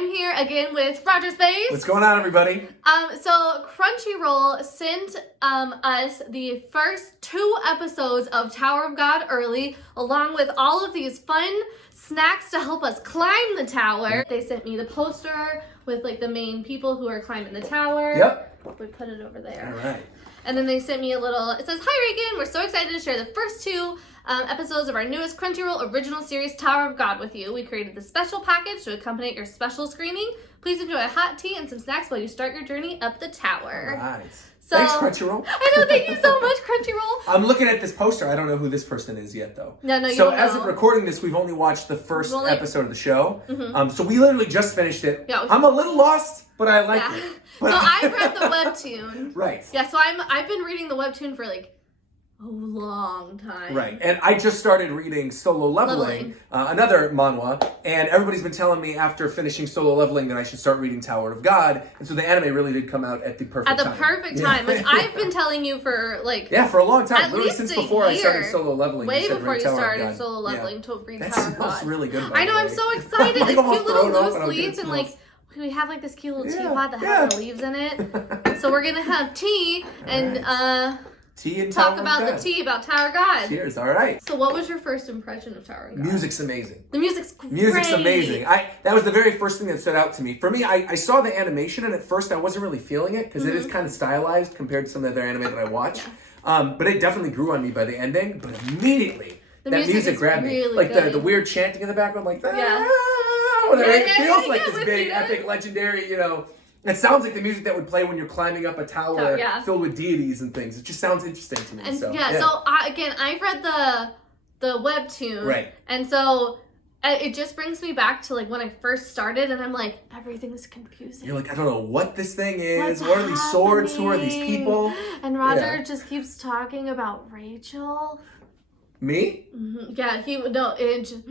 I'm here again with RogersBase. What's going on, everybody? So Crunchyroll sent us the first 2 episodes of Tower of God early, along with all of these fun snacks to help us climb the tower. They sent me the poster with like the main people who are climbing the tower. Yep. We put it over there. All right. And then they sent me a little, it says, "Hi Reagan, we're so excited to share the first 2 episodes of our newest Crunchyroll original series, Tower of God, with you. We created this special package to accompany your special screening. Please enjoy a hot tea and some snacks while you start your journey up the tower." All right. So, thanks, Crunchyroll. I know, thank you so much, Crunchyroll. I'm looking at this poster. I don't know who this person is yet, though. No, you so don't as know. of recording this, we've only watched the first episode of the show. Mm-hmm. So we literally just finished it. Yeah, I'm a little lost, but I like it. But So I read the webtoon. Right. Yeah, so I've been reading the webtoon for like a long time. Right, and I just started reading Solo Leveling, another manhwa, and everybody's been telling me after finishing Solo Leveling that I should start reading Tower of God, and so the anime really did come out at the perfect time. At the perfect time, which I've been telling you for like... Yeah, for a long time. At Literally least since a before I started year. Solo Leveling. Way said before read you Tower of started God. Solo Leveling to read That Tower of smells God. really good, by I know, the way. I'm so excited. Like, It's almost cute little thrown up loose and I'll get leaves it and like... smells. We have like this cute little Yeah, teapot that has the leaves in it. So we're gonna have tea and tea and talk Tower about of the God. tea, about Tower of God. Cheers, all right. So what was your first impression of Tower of God? Music's amazing. The music's great. Music's amazing. That was the very first thing that stood out to me. For me, I saw the animation, and at first I wasn't really feeling it because it is kind of stylized compared to some of the other anime that I watch. Yeah. But it definitely grew on me by the ending. But immediately, The that music grabbed me. really Like good. the weird chanting in the background, like Yeah. it Yeah, feels yeah, like yeah, this with big, you. epic, legendary. It sounds like the music that would play when you're climbing up a tower filled with deities and things. It just sounds interesting to me. And so I've read the webtoon. Right. And so it just brings me back to like when I first started, and I'm like, everything's confusing. You're like, I don't know what this thing is. What's What are these swords? Who are these happening? people? And Roger just keeps talking about Rachel. Me? Mm-hmm. Yeah, he would know. It just,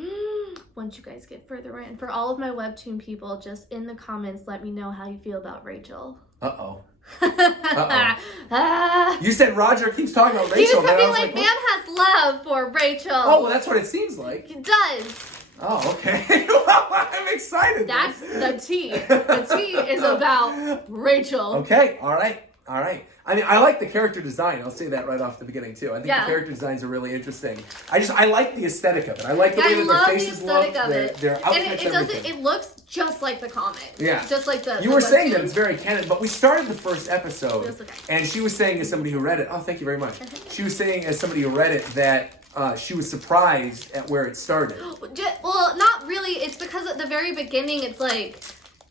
once you guys get further in, for all of my webtoon people, just in the comments, let me know how you feel about Rachel. Uh-oh. Ah. You said Roger keeps talking about He Rachel. was and I was like, what? Bam has love for Rachel. Oh, well, that's what it seems like. He does. Oh, okay. Well, I'm excited. That's the tea. The tea is about Rachel. Okay, all right. I mean, I like the character design. I'll say that right off the beginning, too. I think the character designs are really interesting. I like the aesthetic of it. I like the way that their faces look, their outfits, everything. It looks just like the comic. Yeah. Just like the... You were saying that it's very canon, but we started the first episode, and she was saying as somebody who read it, oh, thank you very much. She was saying as somebody who read it that she was surprised at where it started. Well, not really. It's because at the very beginning, it's like...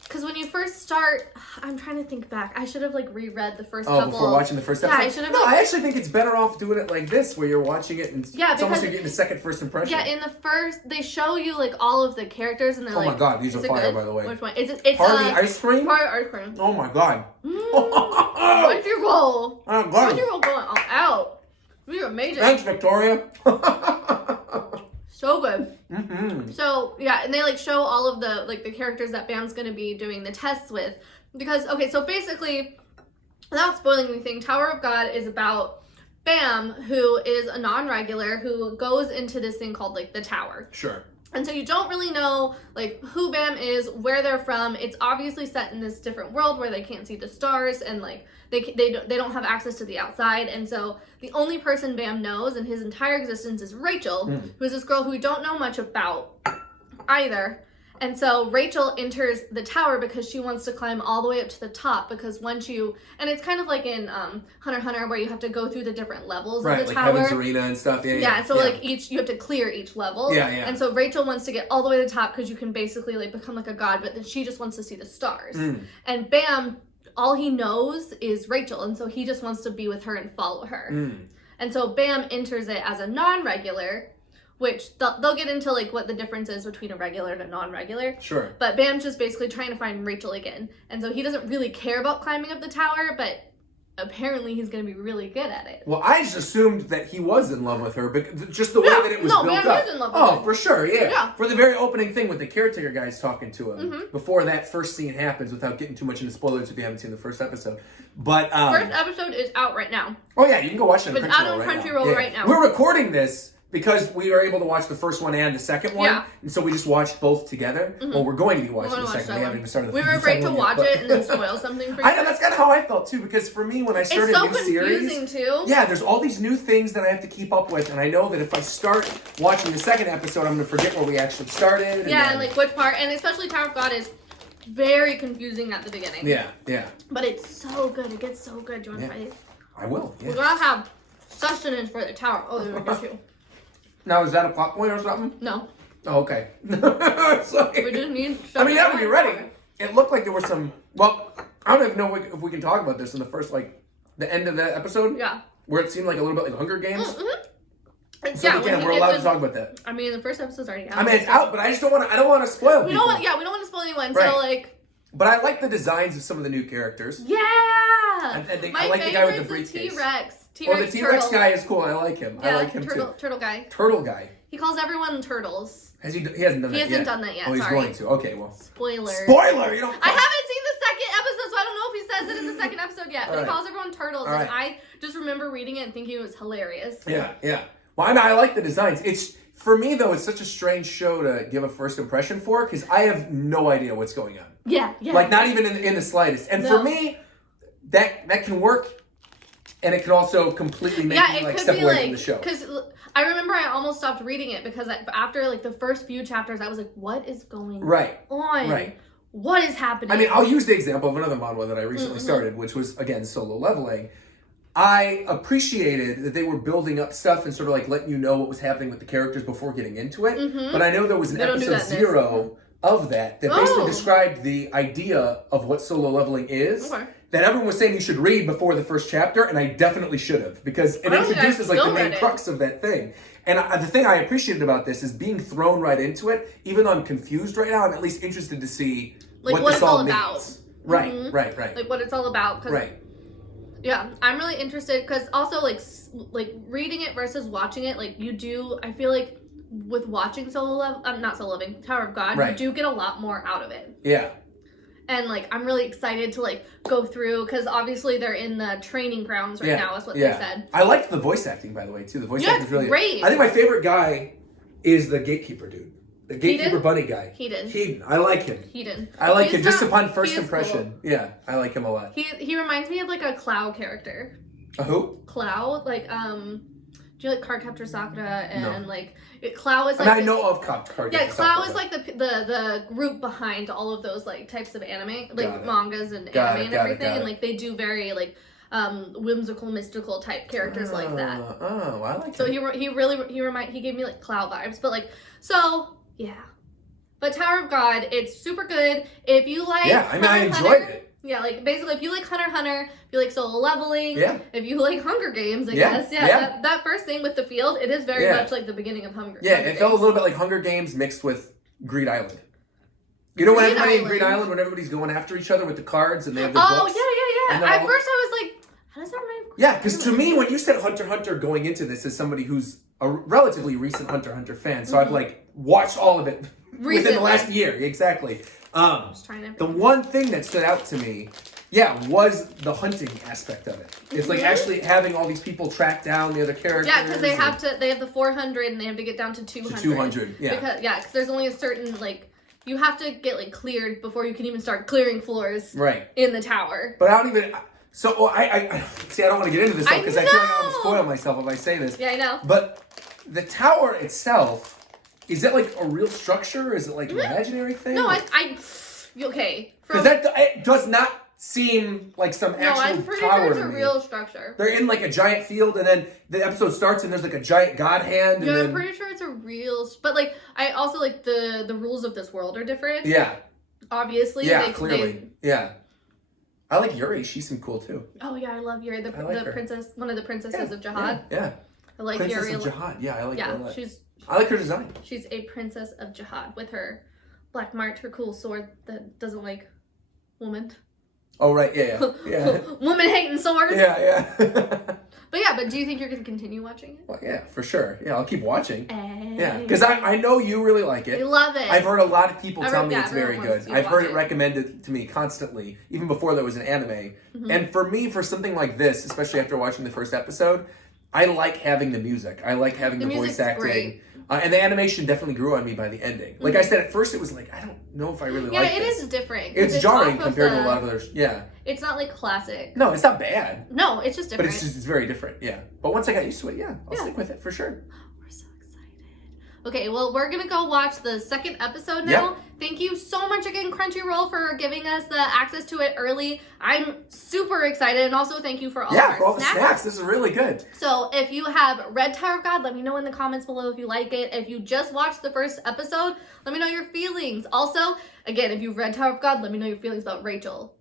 Because when you first start, I'm trying to think back. I should have like reread the first couple. Before watching the first episode? Yeah, I should have. No, I actually think it's better off doing it like this, where you're watching it and it's almost like you're getting a second first impression. Yeah, in the first, they show you like all of the characters and they're like... Oh my god, these are fire, by the way. Which one? It's Party ice cream? Party ice cream. Oh my god. Crunchyroll. Oh god. Crunchyroll going all out. These are amazing. Thanks, Victoria. So good. Mm-hmm. So yeah, and they like show all of the like the characters that Bam's gonna be doing the tests with, because so basically, without spoiling anything, Tower of God is about Bam, who is a non-regular who goes into this thing called like the Tower. Sure. And so you don't really know like who Bam is, where they're from. It's obviously set in this different world where they can't see the stars and like they don't have access to the outside. And so the only person Bam knows in his entire existence is Rachel, who is this girl who we don't know much about either. And so Rachel enters the tower because she wants to climb all the way up to the top, because once you, and it's kind of like in Hunter x Hunter where you have to go through the different levels of the like tower. Heaven's Arena and stuff. Yeah, so like you have to clear each level. Yeah. And so Rachel wants to get all the way to the top because you can basically like become like a god, but then she just wants to see the stars. And Bam, all he knows is Rachel, and so he just wants to be with her and follow her. And so Bam enters it as a non-regular, which they'll get into like what the difference is between a regular and a non-regular. Sure. But Bam's just basically trying to find Rachel again. And so he doesn't really care about climbing up the tower, but apparently he's going to be really good at it. Well, I just assumed that he was in love with her, but just the way that it was built Bam up. is in love with her. For sure, yeah. Yeah. For the very opening thing with the caretaker guys talking to him, before that first scene happens, without getting too much into spoilers if you haven't seen the first episode. But first episode is out right now. Oh yeah, you can go watch it on It's Crunchyroll out on right Crunchyroll now. right now. We're recording this because we were able to watch the first one and the second one, and so we just watched both together. Well, we're going to be watching the second. We haven't even started the We were afraid to watch it and then spoil something for you. I know, that's kind of how I felt too, because for me, when I started a new series... It's so confusing too. Yeah, there's all these new things that I have to keep up with, and I know that if I start watching the second episode, I'm going to forget where we actually started. And like which part, and especially Tower of God is very confusing at the beginning. Yeah. But it's so good. It gets so good. Do you want to try it? I will, We're going to have sustenance for the tower. Oh, there we go too. Now, is that a plot point or something? No. Oh, okay. Sorry. We just need... I mean, you have to be ready. It looked like there were some... Well, I don't even know if we can talk about this in the first, like, the end of the episode. Yeah. Where it seemed like a little bit like Hunger Games. Mm-hmm. So we're allowed to talk about that. I mean, the first episode's already out. I mean, it's out, but I just don't want to... I don't want to spoil people. We don't want to spoil anyone, right. So, like... But I like the designs of some of the new characters. Yeah! I like the guy with the briefcase. T-Rex. The T-Rex guy is cool. I like him. Yeah, I like him too. Turtle guy. Turtle guy. He calls everyone turtles. He hasn't done that yet. He hasn't done that yet. Oh, he's going to. Okay, well. Spoiler. You don't. I haven't seen the second episode, so I don't know if he says it in the second episode yet. But he calls everyone turtles, and I just remember reading it and thinking it was hilarious. Yeah. Well, I like the designs. It's for me though. It's such a strange show to give a first impression for because I have no idea what's going on. Yeah. Like not even in the slightest. And for me, that can work. And it could also completely make me like step away from the show. Because I remember I almost stopped reading it because after like the first few chapters, I was like, "What is going on? Right. What is happening?" I mean, I'll use the example of another manhwa that I recently started, which was again Solo Leveling. I appreciated that they were building up stuff and sort of like letting you know what was happening with the characters before getting into it. But I know there was an episode 0 of that basically described the idea of what Solo Leveling is. That everyone was saying you should read before the first chapter, and I definitely should have, because it introduces like the main crux of that thing. And the thing I appreciated about this is being thrown right into it. Even though I'm confused right now, I'm at least interested to see what this all means. Right. Like what it's all about. Yeah, I'm really interested because also like reading it versus watching it, like I feel like with watching Tower of God, you do get a lot more out of it. Yeah. And, like, I'm really excited to, like, go through, because obviously they're in the training grounds right now, is what they said. I liked the voice acting, by the way, too. The voice acting is really great. I think my favorite guy is the gatekeeper dude. The gatekeeper bunny guy. Heaton. I like him. I like him just upon first impression. Cool. Yeah, I like him a lot. He reminds me of, like, a Clow character. A who? Clow, like, do you like Cardcaptor Sakura and like Clow is like I know of Cardcaptor. Yeah, Clow is like the group behind all of those like types of anime, like mangas and anime and everything, and like they do very like whimsical, mystical type characters like that. Oh, I like. So he gave me like Clow vibes, but like so yeah. But Tower of God, it's super good. If you like, I enjoyed it. Yeah, like basically, if you like Hunter x Hunter, if you like Solo Leveling, if you like Hunger Games, I guess, that first thing with the field, it is very much like the beginning of Hunger Games. It felt a little bit like Hunger Games mixed with Greed Island. You know when everybody in Greed Island, when everybody's going after each other with the cards and they have the books? Yeah. At first I was like, how does that remind me? Yeah, because to me, when you said Hunter x Hunter going into this as somebody who's a relatively recent Hunter x Hunter fan, so I've like watched all of it within the last year. Exactly. The one thing that stood out to me, was the hunting aspect of it. It's like actually having all these people track down the other characters. Yeah, because they have the 400 and they have to get down to 200. 200, yeah. Because there's only a certain, like, you have to get, like, cleared before you can even start clearing floors in the tower. But I don't even... So, I don't want to get into this stuff because I feel like I'm going to spoil myself if I say this. Yeah, I know. But the tower itself... Is that like a real structure? Is it like an imaginary thing? No, okay. Because it does not seem like some actual tower. No, I'm pretty sure it's a real structure. They're in like a giant field, and then the episode starts, and there's like a giant god hand. Yeah, I'm pretty sure it's a real. But like, I also like the rules of this world are different. Yeah. Obviously. Yeah, clearly. Yeah. I like Yuri. She seemed cool too. Oh yeah, I love Yuri, the princess, one of the princesses of Jihad. Yeah. I like Princess Yuri. of Jihad. Yeah, I like her a lot. I like her design. She's a princess of Jihad with her black marked, her cool sword that doesn't like woman. Oh, right. Yeah. Woman hating sword. Yeah. But do you think you're going to continue watching it? Well, yeah, for sure. Yeah, I'll keep watching. Yeah, because I know you really like it. I love it. I've heard a lot of people tell me it's very good. I've heard it recommended to me constantly, even before there was an anime. And for me, for something like this, especially after watching the first episode, I like having the music. I like having the voice music's acting. great. And the animation definitely grew on me by the ending. Like I said, at first it was like, I don't know if I really like it this. is different. 'Cause It's jarring off of compared to a lot of others. Yeah. It's not like classic. No, it's not bad. No, it's just But different. it's very different. Yeah. But once I got used to it, yeah, I'll stick with it for sure. We're so excited. Okay, well, we're gonna go watch the second episode now. Yep. Thank you so much again, Crunchyroll, for giving us the access to it early. I'm super excited, and also thank you for all Yeah, of for all our the snacks. This is really good. So if you have read Tower of God, let me know in the comments below if you like it. If you just watched the first episode, let me know your feelings. Also, again, if you've read Tower of God, let me know your feelings about Rachel.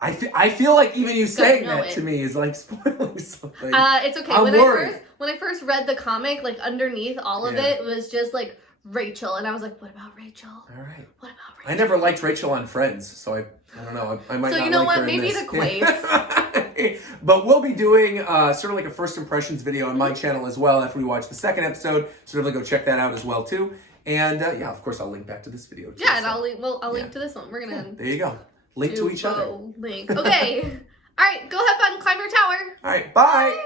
I feel like even you saying know that it. to me is like spoiling something. It's okay. I'm worried. When I first read the comic, like underneath all of Yeah. it was just like Rachel, and I was like, what about Rachel? All right. What about Rachel? I never liked Rachel on Friends, so I don't know. I might So not you know like what? her in Maybe this. it equates. But we'll be doing sort of like a first impressions video on my Mm-hmm. channel as well after we watch the second episode. So definitely go check that out as well too. And yeah, of course I'll link back to this video too. Yeah, and so. I'll link to this one. We're gonna There you go. Link to each other. link. Okay. All right, go have fun. Climb your tower. All right. Bye.